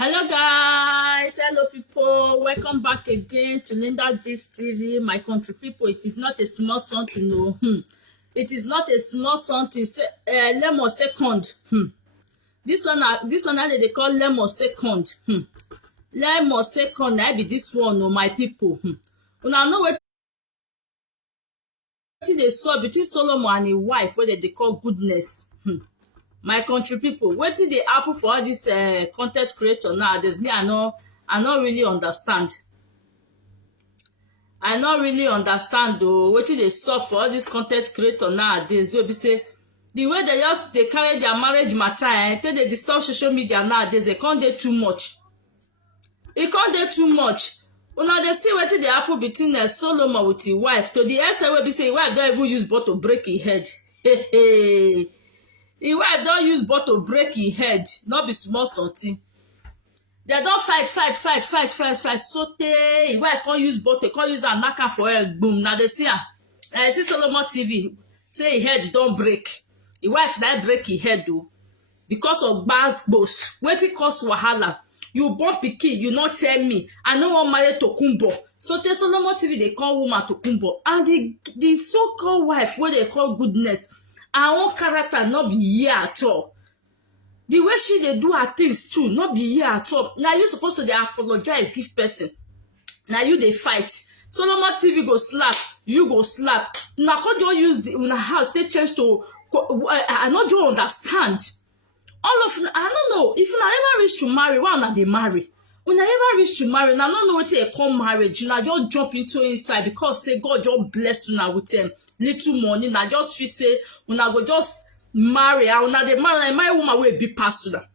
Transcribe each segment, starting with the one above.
Hello guys, hello people, welcome back again to Linda Gist TV. My country people, it is not a small something, no. It is not a small something. Lemon second. This one how they call lemon second. Lemon second. I be this one, no, my people. Una know wetin dey sup between Solomon and his wife, wey they call goodness. My country people, wetin dey happen for all this content creator nowadays? Me, I no really understand. I no really understand though. Wetin dey sup for all this content creator nowadays? Wey be say the way they just dey carry their marriage matter, take dey disturb social media nowadays, e con dey too much. E con dey too much. Una dey see wetin dey happen between Solomon with his wife, to the extent wey be say his wife don even use bottle break his head. His wife don use bottle break his head, no be small something. They don fight sotey his wife come use bottle, come use am knack am for head, boom. Now dey see am. See Solomon TV say his head don break. His wife na break his head o, because of gbas-gbos. Wetin cause wahala? You born pikin, you no tell me. I no wan marry Tokunbo. Sotey Solomon TV dey call woman Tokunbo, and the so-called wife wey dey call goodness, her own character no be here at all. The way she dey do her things too, no be here at all. Now you supposed to dey apologize, give person. Now you dey fight. Solomon TV go slap, you go slap. Una come just use the una house take change to. I no just understand. All of una, I don't know if una ever reach to marry. Why una dey marry? Una ever reach to marry? Una no know wetin dey call marriage. Una just jump into inside because say God just bless una with little money. Una just feel say una go just marry. And una dey marry woman wey be pass una.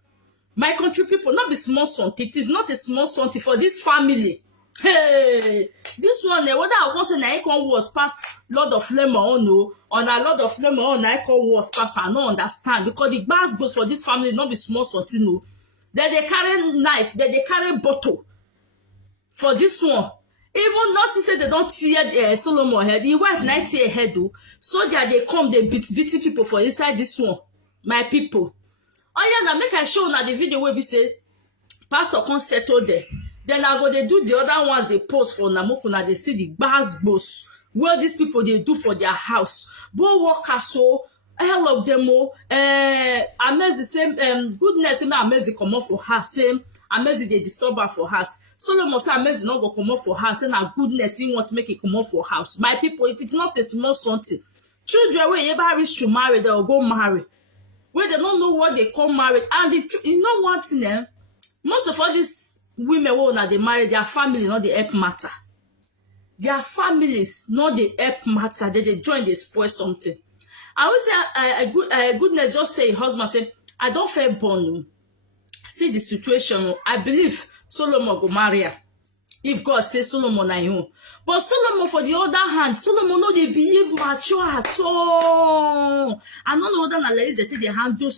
My country people, not be small something. It is not a small something for this family. Hey, this one, whether I go say na it come worse pass Lord of Lemon, no, or na Lord of Lemon na it come worse pass, I no understand, because the gbas goes for this family not be small something, no. Then they carry knife, then they carry bottle for this one. Even nurse say they don't tear Solomon head. The wife na tear head though. Soldier they come, they beating people for inside this one. My people. Oh yeah, now make I show una the video where we say pastor come settle there. Then I go they do the other ones they post for Namokuna. They see the gbas where these people they do for their house. Bon workers so all of them amazing same goodness amazing come up for her same amazing they disturb her for house. Solomon say amazing not go come up for house, and goodness he want to make it come up for house. My people, it's not a small something. Children when you ever reach to marry, they will go marry. Where they don't know what they call marriage. And you know one thing, most of all these women when they marry, their family not the help matter. Their families not the help matter. They join, they spoil something. I would say goodness just say husband say, I don't feel born. See the situation. I believe Solomon go marry her. If God say Solomon na him. But Solomon, for the other hand, Solomon no dey believe mature at all. I don't know whether na like they take their handle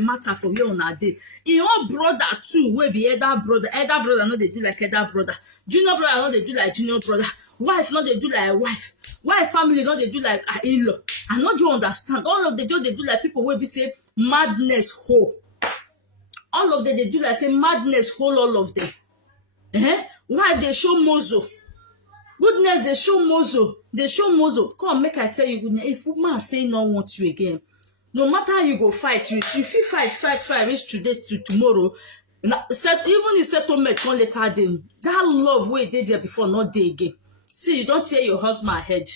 matter for where una dey. Him own brother too, wey be elder brother. Elder brother no dey do like elder brother. Junior brother no dey do like junior brother. Wife no dey do like wife. Wife family no dey do like her in-law. I no do understand. All of them just dey do like people wey be say madness whole. All of them they do like say madness whole all of them. Wife they show mozo. Goodness they show mozo. They show mozo. Come make I tell you goodness. If woman say no want you again, no matter how you go fight, you fit fight reach today to tomorrow. Even if settlement one later day, that love wey dey there before not dey again. See, you don't tear your husband head.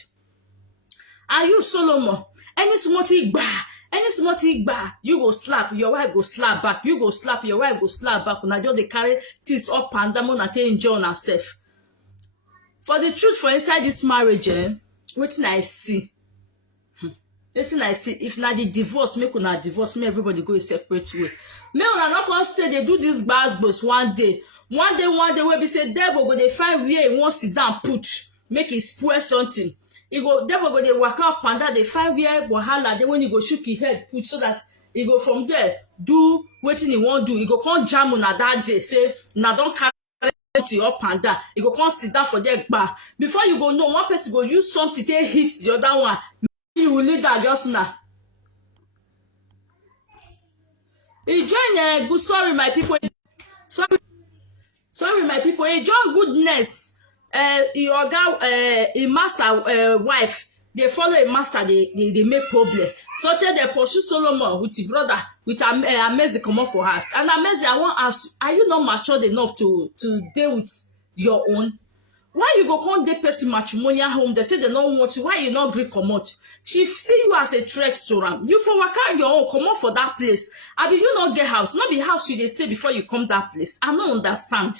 Are you Solomon? Any small thing you go slap, your wife go slap back. You go slap, your wife go slap back. Una just dey carry things up and down and take enjoy on herself. For the truth, for inside this marriage, wetin I see. Wetin I see. If na the divorce, make una divorce, make everybody go a separate way. Make una not come stay, they do this gbas one day. One day, wey be say devil go dey find where he wan sit down put, make it spoil something. Devil go dey waka up and down, they find where wahala dey when he go shook his head put, so that he go from there do wetin he wan do. He go come jam una that day, say na don carry to up and down. He go come sit down for there gba. Before you go know, one person go use something to hit the other one. You will lead that just now. He join good sorry my people. Sorry. Sorry, my people. Enjoy goodness. Your girl, a master wife, they follow a master, they make problem. So tell they pursue Solomon with his brother, with Amazing come up for us. And Amazing, I want to ask, are you not matured enough to deal with your own? Why you go come dey person matrimonial home? They say they don't want you. Why you not gree comot? She see you as a threat to am. You for waka your own comot for that place. Abi you not get house? Not be house you dey stay before you come that place. I no understand.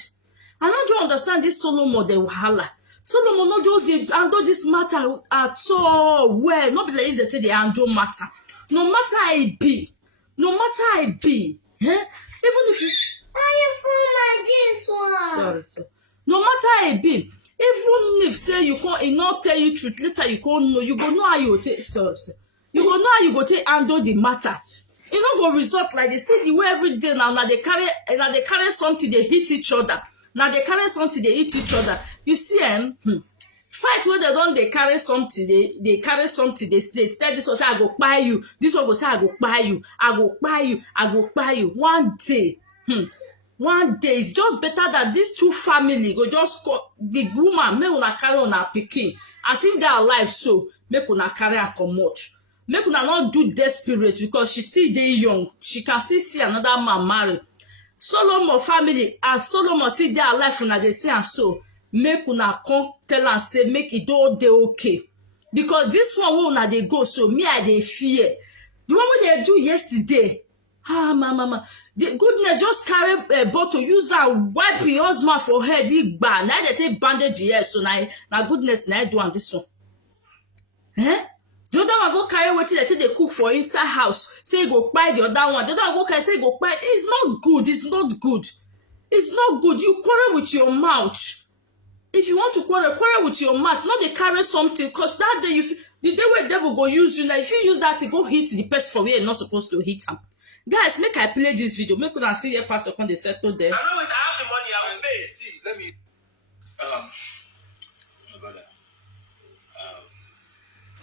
I no just understand this Solomon the wahala. Solomon no just dey handle this matter at all well. Not be like this they handle matter. No matter how it be, Even if you. Why you phone like this one? Sorry. No matter how it be, even if say you can't, e not tell you truth, later you can't know, you go know how you take. Sorry. You go know how you go take handle the matter. E no go result like they see the way every day now they carry something, they hit each other. Now they carry something, they hit each other. You see, fight where they carry something, they carry something, they tell this one say I go buy you, this one go say I go buy you, I go buy you, I go buy you. One day it's just better that these two family go just call the woman, make una carry una pikin. As if they are alive, so make una carry her comot. Make una not do desperate because she still dey young. She can still see another man marry. Solomon family, as Solomon see their life, una dey see am so. Make una come tell am say make it all dey okay. Because this one wey una dey go so, me I dey fear. The one wey they do yesterday. Mama. The goodness just carry a bottle, use and wipe your husband for head, igba. Now they take bandage here, so now goodness now do on this one. The other one go carry wetin they take they cook for inside house. Say go buy the other one. The other one go carry say go buy. It's not good. It's not good. It's not good. You quarrel with your mouth. If you want to quarrel with your mouth. Not they carry something. Cause that day the day where devil go use you, now if you use that to go hit the person for where you're not supposed to hit him. Guys, make I play this video. Make una see your pastor come dey settle there. I know if I have the money, I will pay. See, let me. My brother.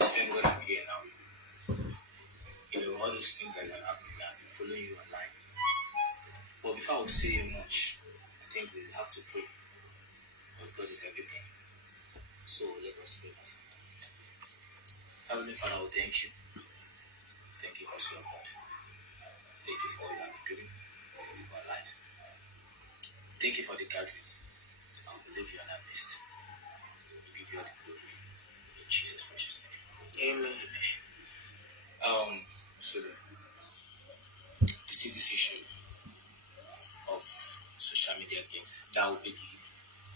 Anyway, I'm here now. You know, all those things that are happening, I've been following you online. But before I would say much, I think we have to pray. Because God is everything. So let us pray, my sister. Heavenly Father, I will thank you. Thank you because you are God. Thank you for all you have given. Thank you for our lives. Thank you for the gathering. I will believe you and our best. We give you all the glory. In Jesus' precious name. Amen. So you see this issue of social media things. That will be the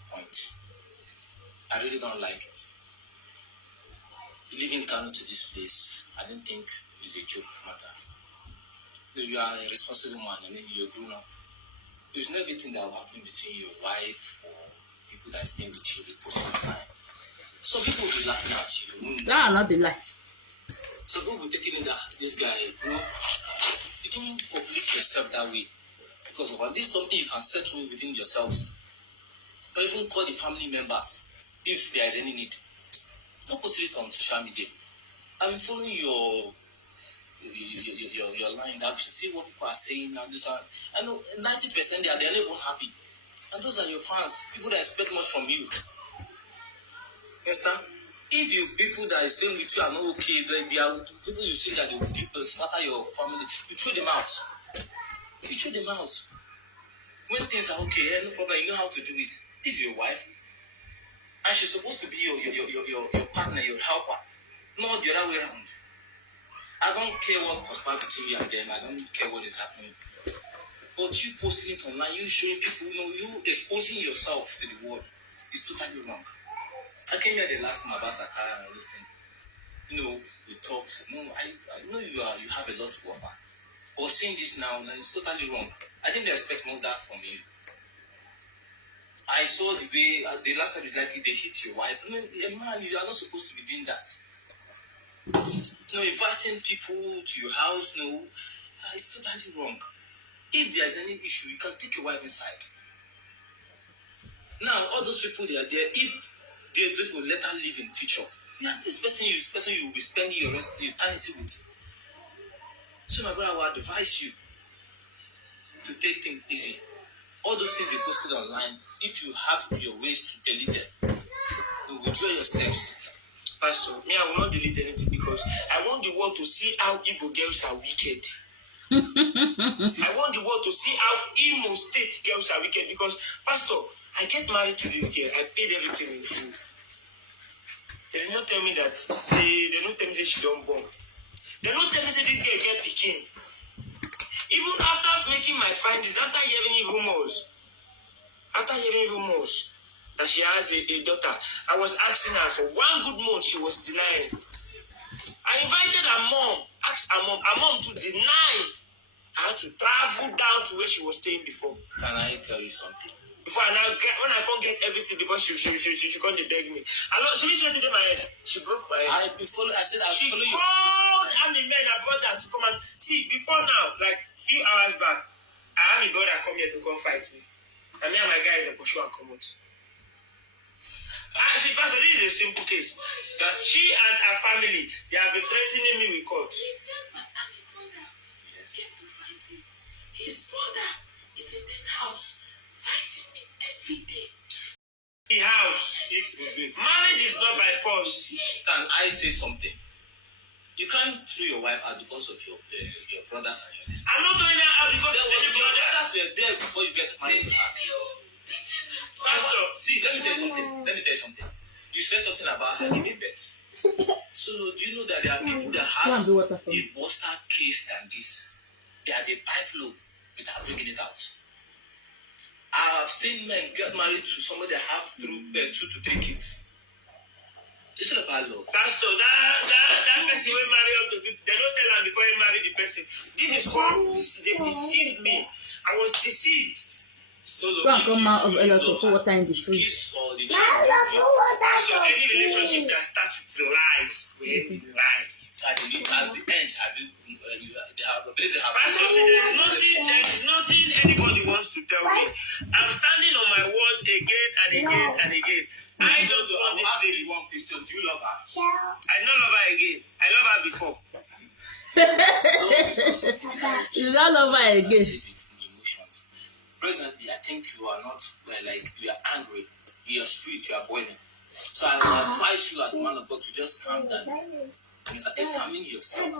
point. I really don't like it. Leaving Kano to this place, I don't think is a joke matter. You are a responsible man, I mean, you're grown up. There's no everything that will happen between your wife or people that stay with you, they post online. Some people will be laughing at you. That will not be like. Some people will be taking it that this guy, you don't public yourself that way. Because of this is something you can settle within yourselves. Or even call the family members if there is any need. Don't post it on social media. I'm following your lines. I've seen what people are saying and this. I know 90% they're not even happy. And those are your fans, people that expect much from you. Understand? If you people that are staying with you are not okay, they are people you see that they will smatter your family, you throw them out. You throw them out. When things are okay, no problem, you know how to do it. This is your wife. And she's supposed to be your partner, your helper. Not the other way around. I don't care what conspires between you and them. I don't care what is happening. But you posting it online, you showing people, you exposing yourself to the world is totally wrong. I came here the last time about Zakara and I listened. We talked. I know you have a lot to offer. But seeing this now, it's totally wrong. I didn't expect more that from you. I saw the way the last time it's like they hit your wife. I mean, a man, you are not supposed to be doing that. Inviting people to your house, it's totally wrong. If there's any issue, you can take your wife inside. Now, all those people they are there, if they will let her live in the future, this person you will be spending your rest eternity with. So my brother, I will advise you to take things easy. all those things you posted online, if you have your ways to delete them, you withdraw your steps. Pastor, me, I will not delete anything because I want the world to see how Igbo girls are wicked. I want the world to see how Imo State girls are wicked because, Pastor, I get married to this girl. I paid everything in full. They did not tell me that, they don't tell me that she don't born. They don't tell me that this girl get pikin. Even after making my findings, after hearing rumors, that she has a daughter, I was asking her for 1 good month, she was denying. I invited her mom, asked her mom to deny. I had to travel down to where she was staying before. Can I tell you something? Before I now get, when I can't get everything before she come to beg me. She didn't do my head. She broke my head. I said I She follow you. called Army men. I brought them to come and see. Before now, like few hours back, I had my brother come here to come fight me. And me and my guys are pushing and come out. See, Pastor, this is a simple case. That she and her family, they have been threatening me with court. He said my other brother came to fight him. His brother is in this house fighting me every day. The house. Marriage is not by force. Can I say something? You can't throw your wife out because of your brothers and your sisters. I'm not doing that out because Your brothers were there before you get married to her. Pastor, See, let me tell you something. You said something about her giving birth. So do you know that there are people that has a worse case than this? They are the pipe low without bringing it out. I have seen men get married to somebody that have 2 to 3 kids. It's not about love. Pastor, that person will marry up to people. They don't tell her before he marry the person. This is called, they deceived me. I was deceived. So Go and come out of Ella for water in the fridge. So any relationship that starts with lies will end in lies. At the end, Pastor, there is nothing anybody wants to tell me. I'm standing on my word again and again and again. I don't want this lady. one question. Do you love her? I don't love her again. I love her before. You don't love her again. Emotions. Presently, I think you are not you are angry. In your spirit, you are boiling. So I will advise you as a man of God to just calm down and examine yourself.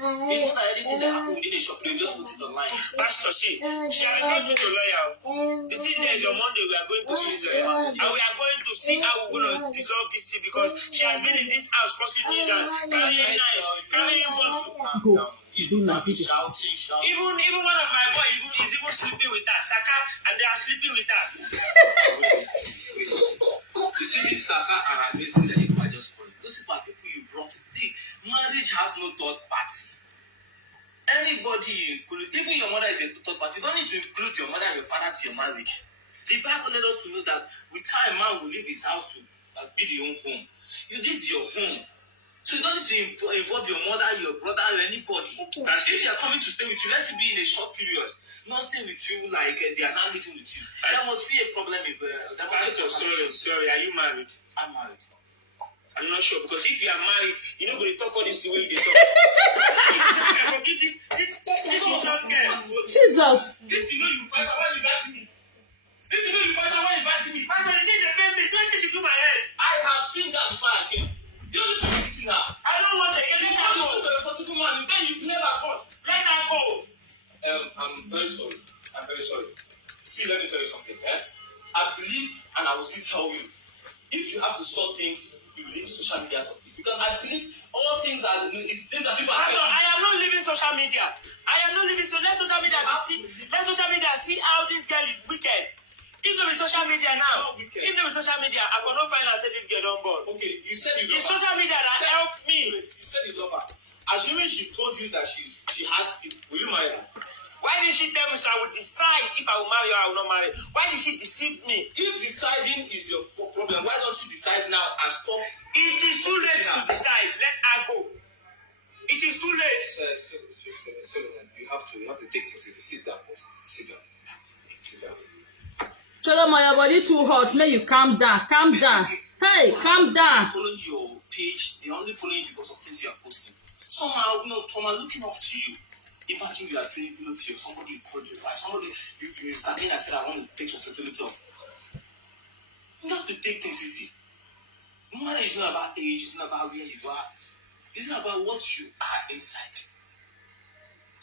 It's not that anything that happened within a shop, they just put it online. Pastor, she has brought me to lawyer. The thing there is on Monday we are going to see and we are going to see how we're going to dissolve this thing because she has been in this house causing me that carrying knife, carrying bottle. Do my video. Shouting. Even one of my boys is even sleeping with her. Saka, and they are sleeping with her. You see, this Sasa and Adesi that you are just calling. Those people are people you brought to the marriage has no third party. Anybody you include, even your mother is a third party. You don't need to include your mother and your father to your marriage. The Bible let us to know that with time, man will leave his house to be the own home. This is your home. So you don't need to involve your mother, your brother, or anybody. As if they are coming to stay with you, let it be in a short period. Not stay with you like they are not living with you. That must be a problem. Pastor, sorry, are you married? I'm married. I'm not sure because if you are married, you're not going to talk all this the way you talk. I forgive this young girl. Jesus. If you know you fight, why you got me? If you know you fight, why you got me? Pastor, you think the same thing? So you should do my head. I have seen that before again. You don't need to be beating her. I don't want to get it. You are the responsible man. Then you play as well. Let her go. I'm very sorry. See, let me tell you something. I believe, and I will still tell you, if you have to sort things, you leave social media out of it. Because I believe all things that things that people are. Pastor, I am not leaving social media. Let social media see how this girl is wicked. If there is social media now, I will not find out that this girl don't born. Okay, you said you It's love her. social media that helped me. You said you love her. Assuming she told you that she has people, will you marry her? Why did she tell me so I would decide if I will marry or I will not marry? Why did she deceive me? If deciding is your problem, why don't you decide now and stop? It is too late to decide. Let her go. It is too late. Solomon, you have to take this. Sit down first. Sit down. Solomon, your body too hot. May you calm down. Hey, calm down. Following your page, they're only following you because of things you are posting. Somehow, Tom are looking up to you. Imagine you are training people to somebody called you, somebody you something and said, I want to take responsibility of. You have to take things easy. Marriage is not about age, it's not about where you are. It's not about what you are inside.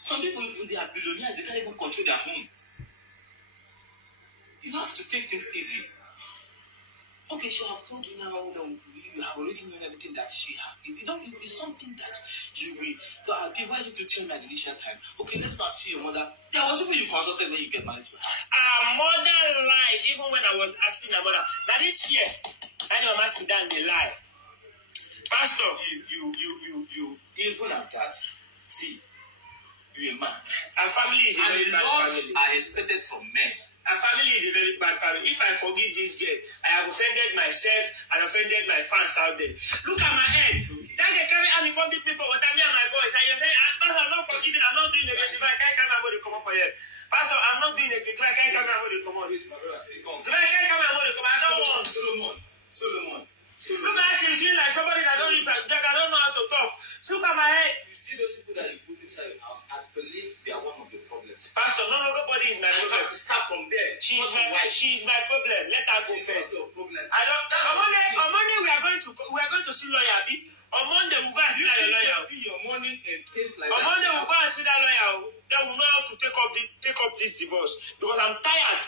Some people, even they are billionaires, they can't even control their home. You have to take things easy. Okay, she have told you now that you have already known everything that she has. It's something that you will. So why did you tell me at the initial time? Okay, let's not see your mother. There was people you consulted when you get married to her. Our mother lied even when I was asking her mother. Now this year, anyone sit down, they lie. Pastor, You even at that. See, you're a man. our family is a very And bad laws family. are expected from men. Our family is a very bad family. If I forgive this girl, I have offended myself and offended my fans out there. Look at my head. That girl carry and come beat me for what me and my boys. And you're saying, Pastor, I'm not forgiving. I'm not doing it. If I can't come out, I'm going to come up for you. Pastor, I'm not doing it. If I can't come out, I'm going to come out. Wait, my brother, see, come. If I can't come out, I'm going to come out. I don't want. Solomon. Look at she's feeling like somebody that don't know how to talk. Look at my head. You see those people that you put inside your house, I believe they are one of the problems. Pastor, nobody is my And you problem. have to start from there. She's Not your wife. my problem. Let her go She's first. not your problem. I don't. On Monday we are going to see lawyer. Abi. On Monday we go and see that lawyer. See your money in case like On that. Monday we go and see that lawyer. Then we know how to take up this divorce because I'm tired.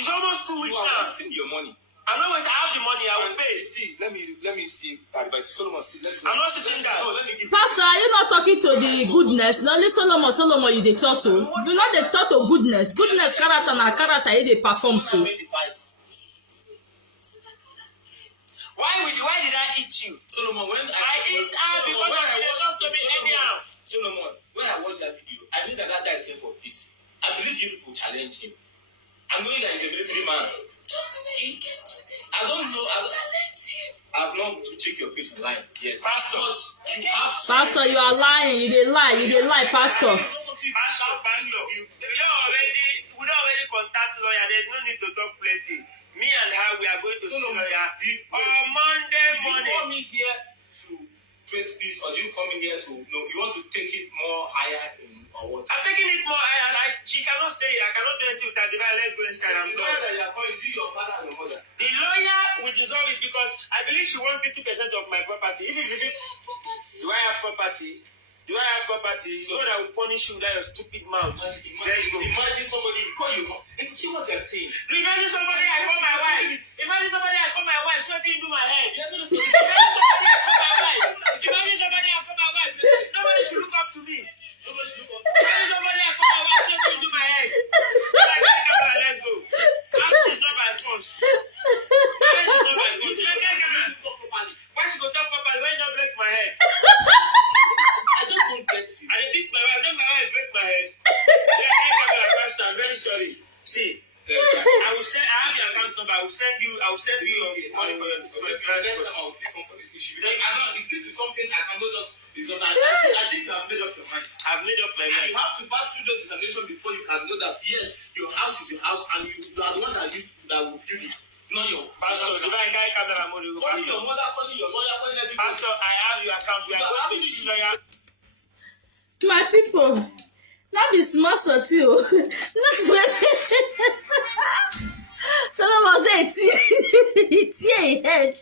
It's almost 2 You weeks are now. wasting your money. I'm not wasting. I have the money. I will pay. See, let me see advice. Solomon, see, let me. I'm not sitting down. No, let me give. Pastor, are you not talking to the goodness? No, only Solomon you dey talk to. You know they talk to goodness. Goodness character na character you dey perform so. Win the fight. So my brother came. Why did I eat you? Solomon, when I eat her because I talk to me anyhow. Solomon, when I watched that video, I knew that guy came for peace. I believe you people challenge him. I know that he's a military man. Just the way he came today. I don't know. Challenged him. I've not checked your page online yet. Pastor. You have to. Pastor, you are lying. You dey lie, Pastor. Pastor, we don't already contact lawyer. There's no need to talk plenty. Me and her, we are going to see Solomon, lawyer on Monday Did you morning. come in here to create peace, or do you come in here to you want to take it more higher in or what? I'm taking it more. She cannot stay. I cannot do anything with her. Let's go inside. I'm The done. lawyer that you are calling, is it your father or your mother? The lawyer will dissolve it because I believe she wants 50% of my property. If it, Property. do I have property? Do I have property? So that will punish you with your stupid mouth. Let's go. Imagine somebody call you. See what you're saying. Imagine somebody I call my wife. Imagine somebody I call my wife. She nothing do my head. You're going to Imagine somebody I call my wife. Nobody should look up to me. nobody should look up. Imagine somebody I call my wife. She nothing do my head. Let's go. That is not my force. That is not my force. Why she go talk properly? Why not break my head? I just don't get you. I beat my wife. Then my wife break my head. Yeah, Pastor, I'm very sorry. See, I will send. I have your account number. I will send you your money for your Next transport. time I will speak up for this issue. Then I know if this is something I cannot just resolve. I think you have made up your mind. I've made up my And mind. you have to pass through those examinations before you can know that yes, your house is your house, and you are the one that will build it, not your Pastor, the guy carry camera money. calling your mother, calling your lawyer, calling everybody. Pastor, I have your account. We are going to see lawyer. My people, not be small soti o. Not when Solomon say it's here head.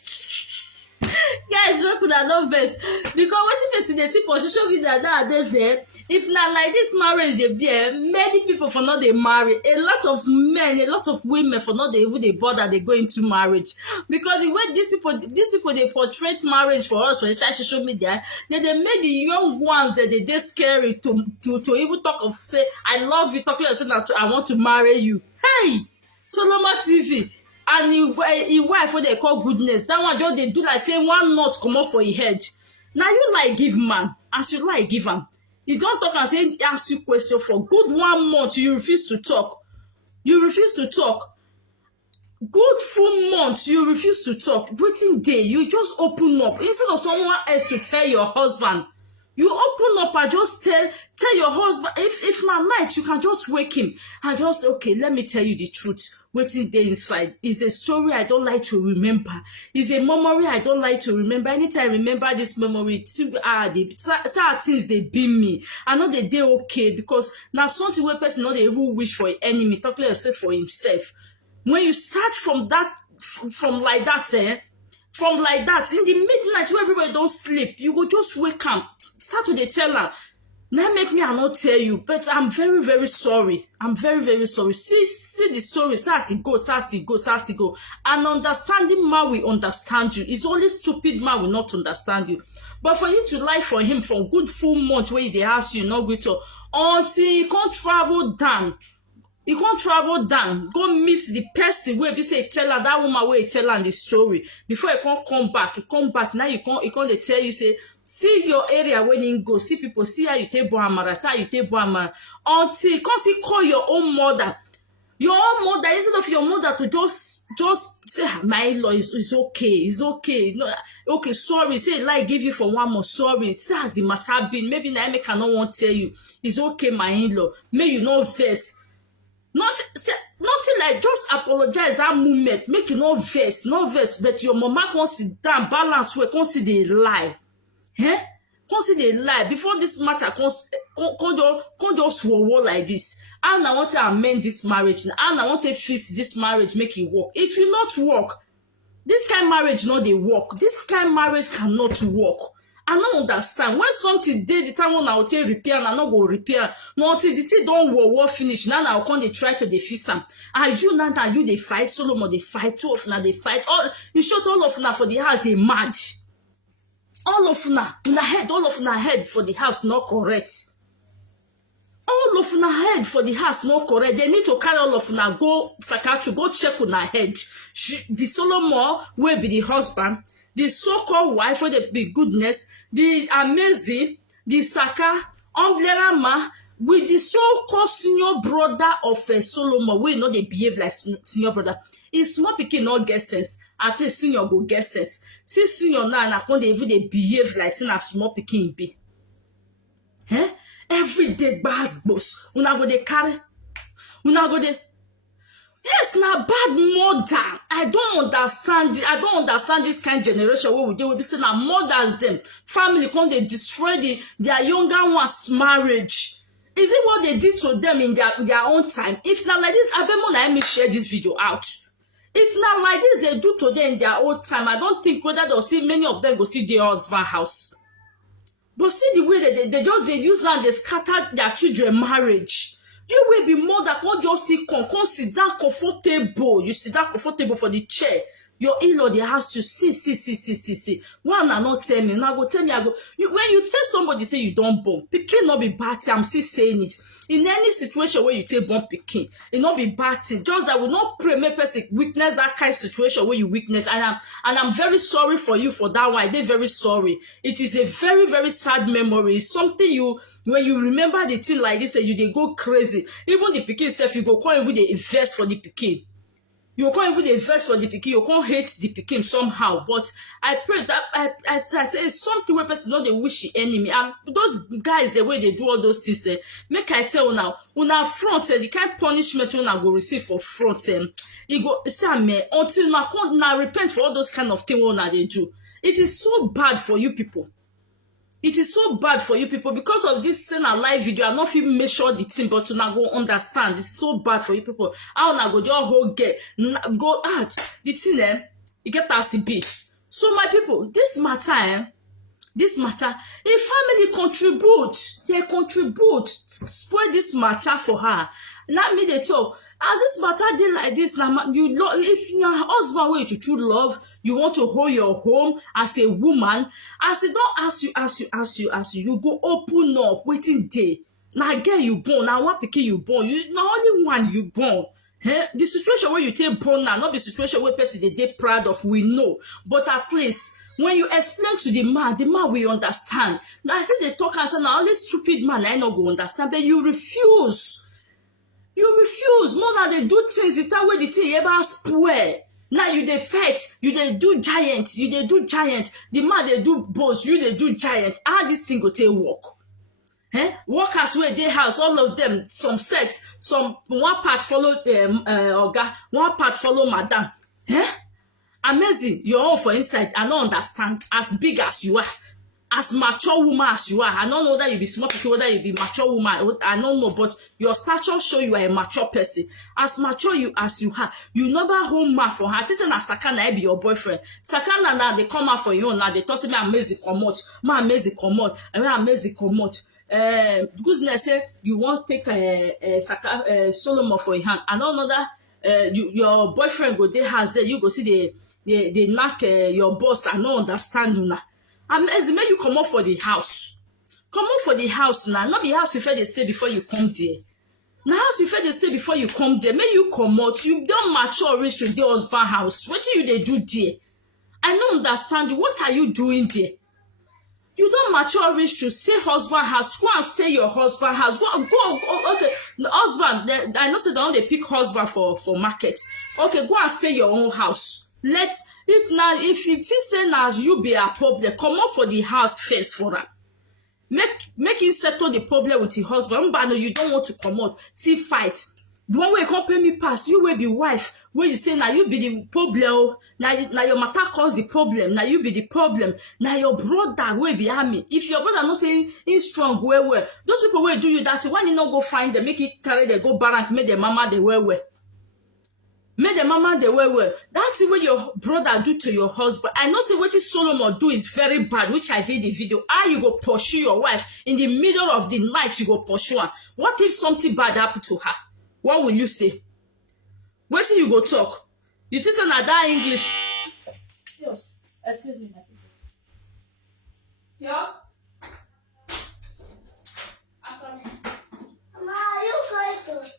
Guys, make una no vex because wetin person dey see for social media nowadays if na like this marriage dey be many people for no dey marry. A lot of men, a lot of women for no dey even dey bother dey go into marriage because the way these people dey portray marriage for us for inside social media, they dey make the young ones that dey scary to even talk of say I love you, talking like say na I want to marry you. Hey, Solomon TV. And he wife wey dey call goodness, that one just dey do like say one knot comot for him head. Na you like give man, as you like give am. You don talk and say ask you question for good 1 month, you refuse to talk. You refuse to talk. Good full month, you refuse to talk. Wetin dey? You just open up instead of someone else to tell your husband You open up and just tell your husband, if na night, you can just wake him and just, okay, let me tell you the truth. Waiting there inside is a story I don't like to remember. Is a memory I don't like to remember. Anytime I remember this memory, the sad things they beam me. I know they okay because now something where person not even wish for an enemy, talk like yourself for himself. When you start from that, from like that, in the midnight where everybody don't sleep, you go just wake up, start to tell her. Now make me I not tell you, but I'm very, very sorry. I'm very, very sorry. See the story, as it go. An understanding man will understand you. It's only stupid man will not understand you. But for you to lie for him for good full month where they ask you not with until you can't travel down. You can't travel down, go meet the person where you say tell her that woman where you tell her the story. Before you can't come back, now you can't they tell you say, see your area when you go, see people, see how you take Boamara, see how you take Boamara. Until you can't see call your own mother. Your own mother, instead of your mother to just say, my in-law is okay, it's okay. No, okay, sorry, say like give you for one more, sorry. Say as the matter been, maybe Naomi cannot want to tell you, it's okay, my in-law. May you know first. Nothing like just apologize that moment, make you no verse, but your mama can sit down, balance way, can see the lie. Can see the lie before this matter can just war like this. And I want to amend this marriage, and I want to fix this marriage, make it work. It will not work. This kind of marriage not they work. This kind of marriage cannot work. I don't understand. When something did the time when I will take repair and I not go repair. No, until the thing don't war finish. Now I will come they try to defeat them. And you now that you they fight, Solomon they fight, two of now they fight. All you shot all of now for the house they mad. All of now, all of now head for the house not correct. All of now head for the house not correct. They need to carry all of now go psychiatry, go check on her head. The Solomon will be the husband. The so-called wife for the big goodness, the amazing, the Saka, Amblerama, with the so-called senior brother of Solomon, we know they behave like senior brother. If small pikin not get sense, at least senior go get sense. See senior now, and I can't even they behave like a small pikin be. Every day, boss. Una go they carry. Una go they. Yes, now bad mother. I don't understand this kind of generation where we do. We be saying that mothers them family come they destroy their younger ones' marriage. Is it what they did to them in their own time? If not like this, I bet more let me share this video out. If not like this, they do to them in their own time. I don't think whether they'll see many of them go see their husband house. But see the way they use that they scatter their children marriage. You will be more that can't just come sit down comfortable. You sit down comfortable for the chair. Your in-law they ask you, see. One and not tell me. Now go tell me, when you tell somebody say you don't bomb, pikin not be bad. I'm still saying it. In any situation where you take bomb pikin, it not be bad. Just that we not pray make person witness that kind of situation where you witness. And I'm very sorry for you for that one. They're very sorry. It is a very, very sad memory. It's something when you remember the thing like this, and you they go crazy. Even the pikin self, you go call even the invest for the pikin. You can't even invest for the pikin. You can't hate the pikin somehow. But I pray that I say it's something where person know they wish the enemy. And those guys, the way they do all those things, make I tell you now, una front, the kind of punishment una go receive for front, you go say me until na repent for all those kind of things una they do. It is so bad for you people. It is so bad for you people because of this send a live video. I'm not even measure the thing, but to now go understand. It's so bad for you people. I wanna go just whole go out the thing. You get as it be. So my people, this matter, if family contribute, they contribute, spoil this matter for her. Not me they talk. As this matter did like this, now if your husband where you true love, you want to hold your home as a woman, as it don't ask you, you go open up, waiting day. Now girl you born, now one pikin you born, you not only one you born. The situation where you take born now, not the situation where person they proud of, we know. But at least when you explain to the man will understand. Now I say they talk and say now only stupid man I not go understand, but you refuse. You refuse more than they do things the time where the thing ever spoil. Now you dey fight, you dey do giant, you dey do giant. The man dey do boss, you dey do giant. How this thing go take work? Workers wey dey house, all of them, some sex, some one part follow oga, one part follow madam. Amazing, your own for inside. I don't understand. As big as you are, as mature woman as you are, I don't know whether you be small people, whether you be mature woman, I don't know, but your stature show you are a mature person. As mature as you are, you never hold man for her. This is na Sakana be your boyfriend. Sakana now they come out for you now. They talk say me amazing comot, me amazing comot, me amazing comot. Goodness say you want take Solomon for your hand. I don't know that your boyfriend go there has there. You go see they knock your boss. I don't understand you now. Amazing, make you come up for the house. Come up for the house now. Not the house you fed they stay before you come there. Now house you fed they stay before you come there. Make you come out. You don't mature reach to the husband house. What do you they do there? I don't understand you. What are you doing there? You don't mature reach to stay husband house. Go and stay your husband house. Go. Okay, the husband. I know say they don't they pick husband for market. Okay, go and stay your own house. If you say now you be a problem, come up for the house first for that. Make him settle the problem with your husband. But no, you don't want to come out. See fight. The one way you can't pay me pass, you will be wife. When you say now you be the problem, now your matter cause the problem, now you be the problem, now your brother will be army. If your brother not saying he's strong, well, those people will do you that. Why you not go find them, make it carry they go barrack, make their mama they well. Make the mama the way. That's what your brother do to your husband. I know say what Solomon do is very bad, which I did the video. How you go pursue your wife in the middle of the night? You go pursue her. What if something bad happened to her? What will you say? Wait till you go talk. You think that English? Yes. Excuse me, my people. Yes. I'm coming. Mama, are you going to?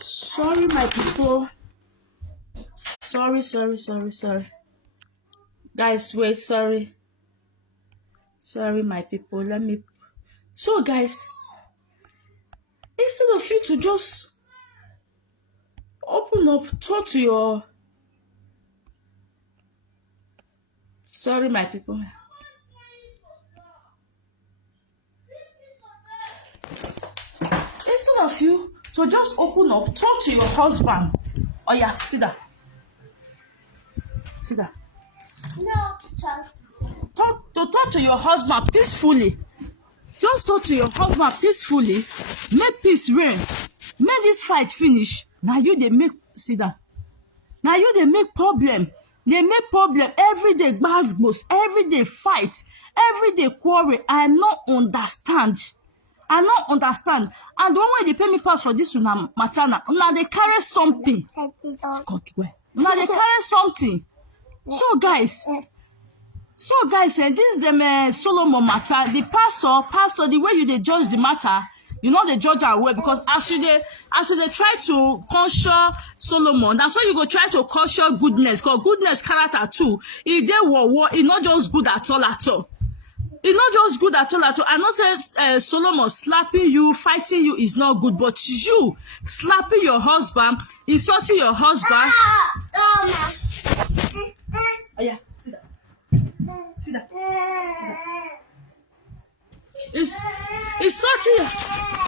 Sorry, my people. Sorry. Guys, wait, sorry. Sorry, my people. Let me. So, guys, instead of you to just open up, talk to your. Sorry, my people. Instead of you to just open up, talk to your husband. Oh yeah, sit down. No, talk to your husband peacefully. Just talk to your husband peacefully. Make peace reign. Make this fight finish. Now you they make sit down. Now you they make problem. They make problem every day. Gbasgbos, every day fight, every day quarrel. I not understand. And the one way they pay me pass for this one matter now they carry something. Now they carry something. So guys, this is the Solomon matter. The pastor, the way you they judge the matter, you know they judge our way because as they try to caution Solomon, that's why you go try to caution goodness, because goodness character too. If they war, it's not just good at all. It's not just good at all. I know say Solomon slapping you, fighting you is not good, but you slapping your husband, insulting your husband. Oh yeah, sit down. It's such a